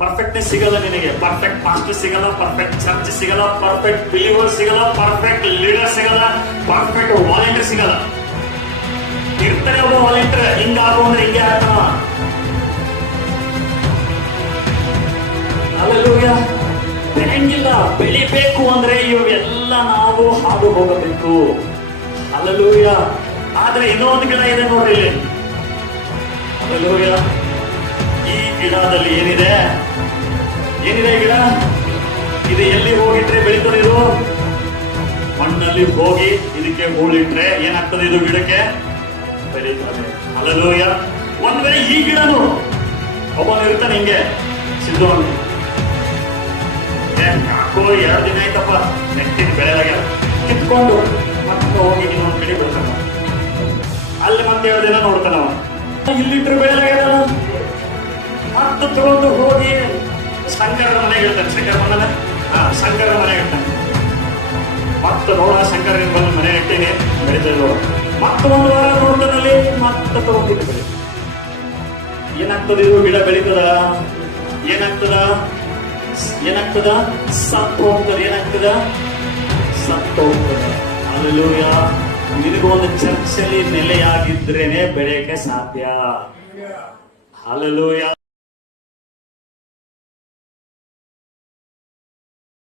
Perfectness ಸಿಗಲ್ಲ ನಿನಗೆ. Perfect pastor ಸಿಗಲ್ಲ, ಪರ್ಫೆಕ್ಟ್ ಚರ್ಚ್ ಸಿಗಲ್ಲ, ಪರ್ಫೆಕ್ಟ್ ಬಿಲೀವರ್ ಸಿಗಲ್ಲ, ಪರ್ಫೆಕ್ಟ್ ಲೀಡರ್ ಸಿಗಲ್ಲ, ಪರ್ಫೆಕ್ಟ್ ವಾಲಂಟಿಯರ್ ಸಿಗಲ್ಲ. ಇರ್ತಾನೆ ಒಬ್ಬ ವಾಲಂಟಿಯರ್, ಹಿಂಗಾಗು ಅಂದ್ರೆ ಹಿಂಗೆ ಆಗ್ತಾನ. ಹಲ್ಲೆಲೂಯಾ. ಬೆಳೆಂಗಿಲ್ಲ. ಬೆಳಿಬೇಕು ಅಂದ್ರೆ ಇವೆಲ್ಲ ನಾವು ಹಾದು ಹೋಗಬೇಕು. ಹಲ್ಲೆಲೂಯಾ. ಆದ್ರೆ ಇನ್ನೊಂದು ಗಿಡ ಇದೆ ನೋಡ್ರಿ ಇಲ್ಲಿ. ಹಲ್ಲೆಲೂಯಾ. ಈ ಗಿಡದಲ್ಲಿ ಏನಿದೆ? ಏನಿದೆ ಗಿಡ? ಇದು ಎಲ್ಲಿ ಹೋಗಿಟ್ರೆ ಬೆಳೀತದೆ? ಇದು ಮಣ್ಣಲ್ಲಿ ಹೋಗಿ ಇದಕ್ಕೆ ಹೂಳಿಟ್ರೆ ಏನಾಗ್ತದೆ? ಇದು ಗಿಡಕ್ಕೆ ಬೆಳೀತದೆ. ಹಲ್ಲೆಲೂಯಾ. ಒಂದ್ ವೇಳೆ ಈ ಗಿಡನು ಒಬ್ಬನು ಇರ್ತಾನೆ ಹಿಂಗೆ ಸಿದ್ಧವನು, ಯಾಕೋ 2 ದಿನ ಆಯ್ತಪ್ಪ ನೆಟ್ಟಿನ ಬೆಳೆದಾಗ್ಯಾರ, ಕಿತ್ಕೊಂಡು ಮತ್ತೆ ಹೋಗಿ ಇನ್ನೊಂದ್ ಕಡೆ ಬಿಡ್ತಾನ. ಅಲ್ಲಿ ಮತ್ತೆ 2 ದಿನ ನೋಡ್ತಾನವ, ಇಲ್ಲಿಟ್ರು ಬೆಳೆದಾಗ್ಯಾರ. ಮತ್ತೆ ತಗೊಂಡು ಹೋಗಿ ಶಂಕರನ ಮನೆಗೆ ಇರ್ತಾನೆ. ಶಂಕರನ ಮನೆಗೆ ಇರ್ತಾನೆ. ಮತ್ತೆ ನೋಡ ಶಂಕರನ ಬಂದು ಮನೆ ಇಟ್ಟೇನೆ ಬೆಳೀತದೆ ನೋಡ. ಮತ್ತೆ 1 ವಾರ ನೋಡ್ತಾನಲ್ಲಿ ಮತ್ತೆ ತಗೊಂಡಿಟ್ಟು ಬೆಳಿ. ಏನಾಗ್ತದೆ? ಇದು ಗಿಡ ಬೆಳೀತದ? ಏನಾಗ್ತದ? ಸತ್ತು ಹೋಗ್ತದೆ. ಏನಾಗ್ತದ? ಸತ್ತು ಹೋಗ್ತದೆ. ಹಲ್ಲೆಲೂಯಾ. ನಿನಗೊಂದು ಚರ್ಚಲ್ಲಿ ನೆಲೆಯಾಗಿದ್ರೇನೆ ಬೆಳೆಯಕ್ಕೆ ಸಾಧ್ಯ. ಹಲ್ಲೆಲೂಯಾ.